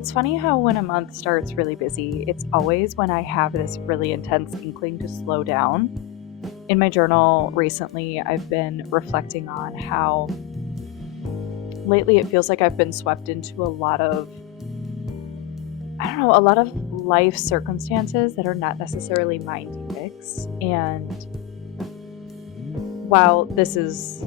It's funny how when a month starts really busy, it's always when I have this really intense inkling to slow down. In my journal recently, I've been reflecting on how lately it feels like I've been swept into a lot of life circumstances that are not necessarily mine to fix. And while this is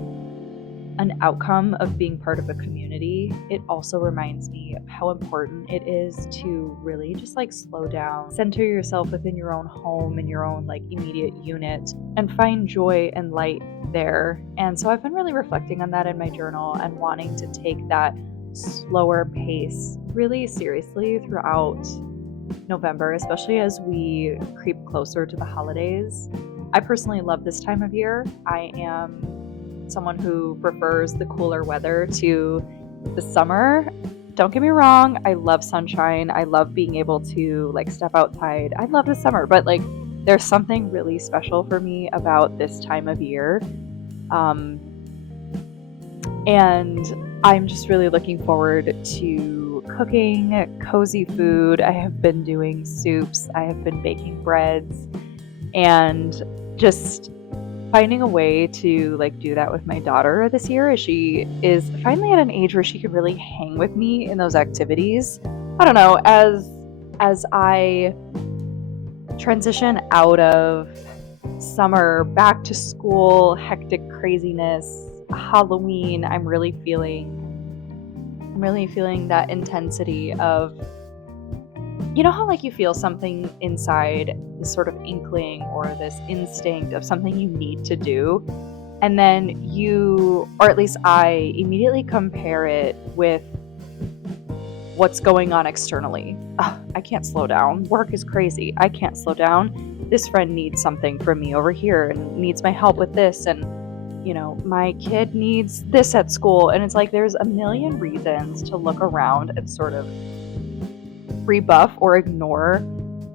an outcome of being part of a community, it also reminds me of how important it is to really just like slow down, center yourself within your own home and your own like immediate unit, and find joy and light there. And so I've been really reflecting on that in my journal and wanting to take that slower pace really seriously throughout November, especially as we creep closer to the holidays. I personally love this time of year. I am someone who prefers the cooler weather to the summer. Don't get me wrong, I love sunshine. I love being able to like step outside. I love the summer, but like there's something really special for me about this time of year. And I'm just really looking forward to cooking cozy food. I have been doing soups, I have been baking breads, and just finding a way to like do that with my daughter this year as she is finally at an age where she can really hang with me in those activities. I don't know, as I transition out of summer back to school, hectic craziness, Halloween, I'm really feeling that intensity of, you know how like you feel something inside, this sort of inkling or this instinct of something you need to do, and then you, or at least I, immediately compare it with what's going on externally. I can't slow down. Work is crazy. I can't slow down. This friend needs something from me over here and needs my help with this, and my kid needs this at school. And it's like there's a million reasons to look around and sort of rebuff or ignore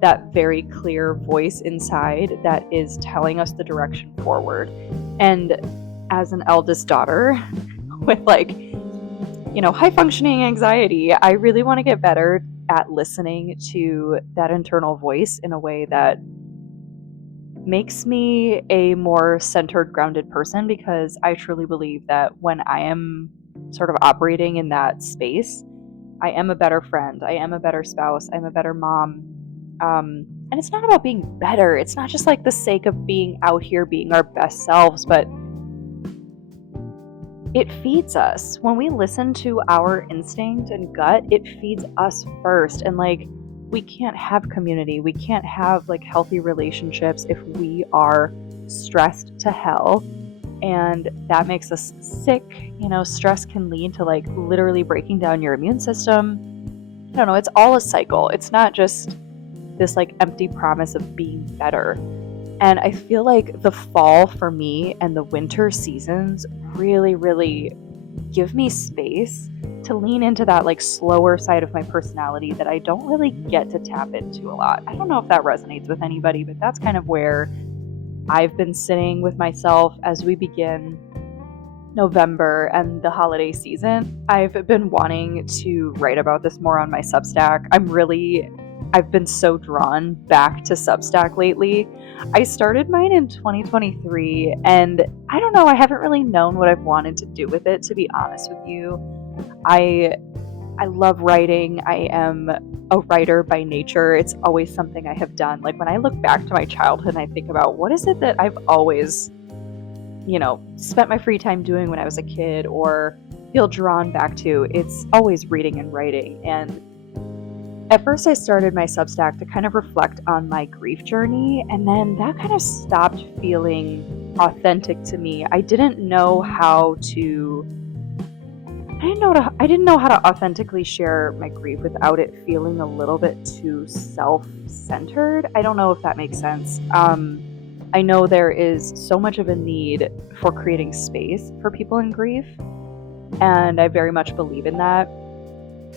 that very clear voice inside that is telling us the direction forward. And as an eldest daughter with high functioning anxiety, I really want to get better at listening to that internal voice in a way that makes me a more centered, grounded person, because I truly believe that when I am sort of operating in that space, I am a better friend, I am a better spouse, I'm a better mom. And it's not about being better. It's not just like the sake of being out here being our best selves, but it feeds us. When we listen to our instinct and gut, it feeds us first. And like, we can't have community, we can't have like healthy relationships if we are stressed to hell. And that makes us sick. Stress can lead to like literally breaking down your immune system. I don't know, it's all a cycle. It's not just this like empty promise of being better. And I feel like the fall for me and the winter seasons really, really give me space to lean into that like slower side of my personality that I don't really get to tap into a lot. I don't know if that resonates with anybody, but that's kind of where I've been sitting with myself as we begin November and the holiday season. I've been wanting to write about this more on my Substack. I've been so drawn back to Substack lately. I started mine in 2023, and I don't know, I haven't really known what I've wanted to do with it, to be honest with you. I love writing. I am a writer by nature. It's always something I have done. Like when I look back to my childhood and I think about what is it that I've always, spent my free time doing when I was a kid or feel drawn back to, it's always reading and writing. And at first I started my Substack to kind of reflect on my grief journey, and then that kind of stopped feeling authentic to me. I didn't know how to authentically share my grief without it feeling a little bit too self-centered. I don't know if that makes sense. I know there is so much of a need for creating space for people in grief, and I very much believe in that.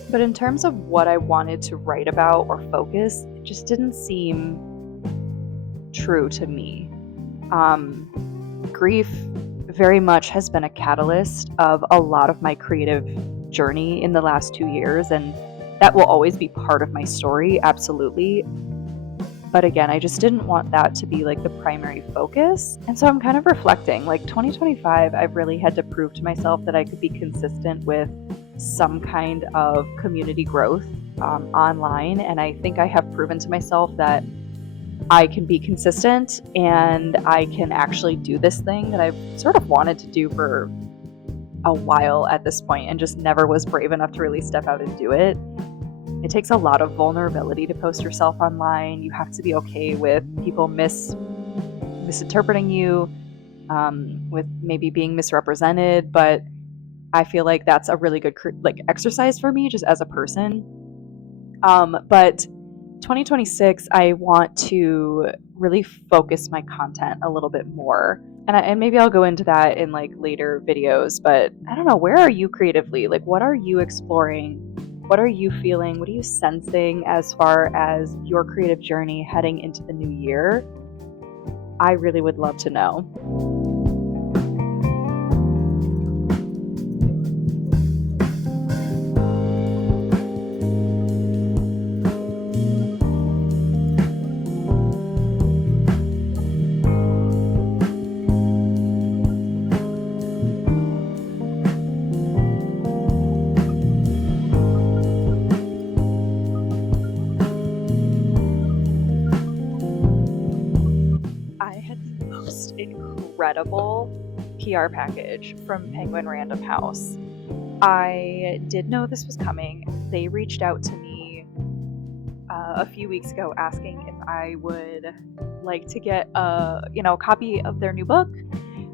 But in terms of what I wanted to write about or focus, it just didn't seem true to me. Grief very much has been a catalyst of a lot of my creative journey in the last 2 years, and That will always be part of my story, absolutely. But again, I just didn't want that to be like the primary focus. And so I'm kind of reflecting, like 2025, I've really had to prove to myself that I could be consistent with some kind of community growth online. And I think I have proven to myself that I can be consistent and I can actually do this thing that I've sort of wanted to do for a while at this point and just never was brave enough to really step out and do it. It takes a lot of vulnerability to post yourself online. You have to be okay with people misinterpreting you, with maybe being misrepresented. But I feel like that's a really good exercise for me just as a person. But 2026, I want to really focus my content a little bit more. And maybe I'll go into that in like later videos, but I don't know, where are you creatively? Like, what are you exploring? What are you feeling? What are you sensing as far as your creative journey heading into the new year? I really would love to know. I had the most incredible PR package from Penguin Random House. I did know this was coming. They reached out to me a few weeks ago asking if I would like to get a copy of their new book,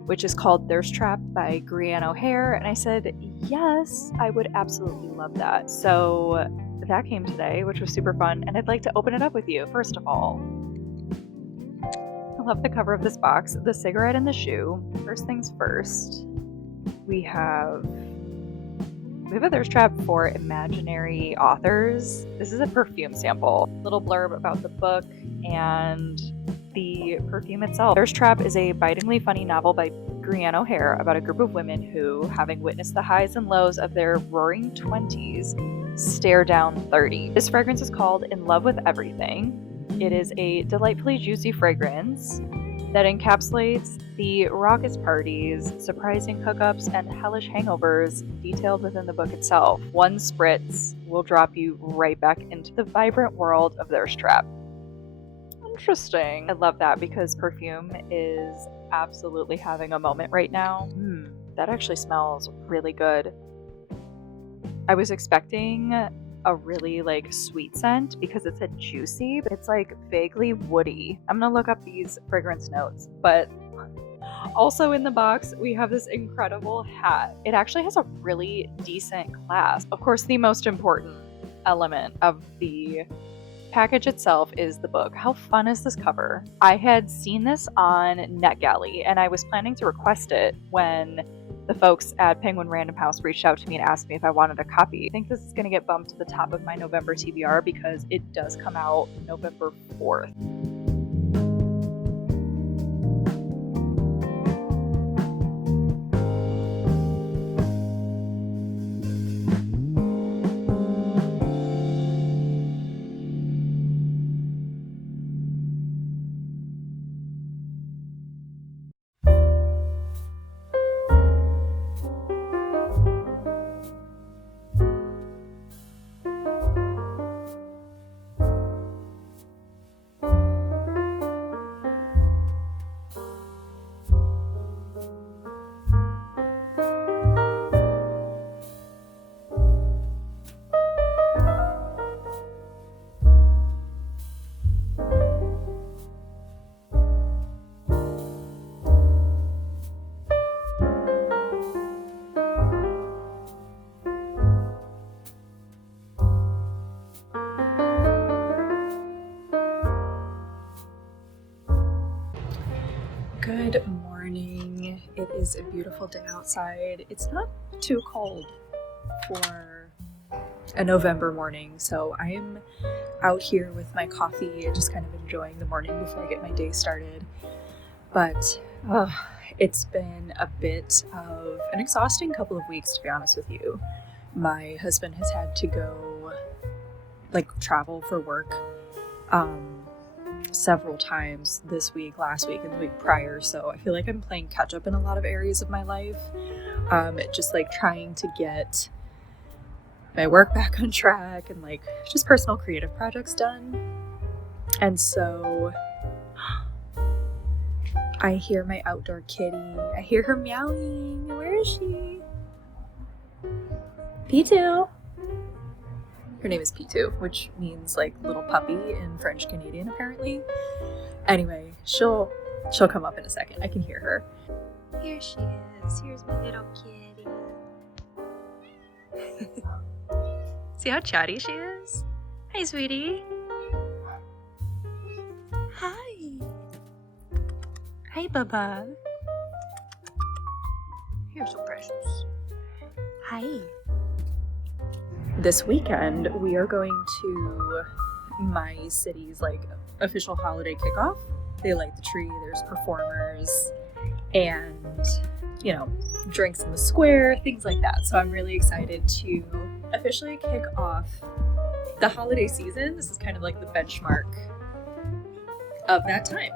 which is called Thirst Trap by Grianne O'Hare. And I said, yes, I would absolutely love that. So that came today, which was super fun. And I'd like to open it up with you. First of all, I love the cover of this box, the cigarette and the shoe. First things first, we have a thirst trap for imaginary authors. This is a perfume sample. Little blurb about the book and the perfume itself. Thirst Trap is a bitingly funny novel by Grianne O'Hare about a group of women who, having witnessed the highs and lows of their roaring 20s, stare down 30. This fragrance is called In Love with Everything. It is a delightfully juicy fragrance that encapsulates the raucous parties, surprising hookups, and hellish hangovers detailed within the book itself. One spritz will drop you right back into the vibrant world of Thirst Trap. Interesting. I love that because perfume is absolutely having a moment right now. That actually smells really good. I was expecting a really sweet scent because it said juicy, but it's vaguely woody. I'm gonna look up these fragrance notes, but also in the box we have this incredible hat. It actually has a really decent clasp. Of course, the most important element of the package itself is the book. How fun is this cover? I had seen this on NetGalley and I was planning to request it when the folks at Penguin Random House reached out to me and asked me if I wanted a copy. I think this is going to get bumped to the top of my November TBR because it does come out November 4th. Good morning. It is a beautiful day outside. It's not too cold for a November morning, so I am out here with my coffee and just kind of enjoying the morning before I get my day started. But it's been a bit of an exhausting couple of weeks, to be honest with you. My husband has had to go travel for work several times this week, last week, and the week prior. So I feel like I'm playing catch up in a lot of areas of my life. Just like trying to get my work back on track and like just personal creative projects done. And so I hear my outdoor kitty. I hear her meowing. Where is she? P2. Her name is P2, which means like little puppy in French Canadian apparently. Anyway, she'll come up in a second. I can hear her. Here she is. Here's my little kitty. See how chatty she is? Hi, sweetie. Hi. Hi, Bubba. You're so precious. Hi. This weekend, we are going to my city's like official holiday kickoff. They light the tree, there's performers, and drinks in the square, things like that. So I'm really excited to officially kick off the holiday season. This is kind of like the benchmark of that time.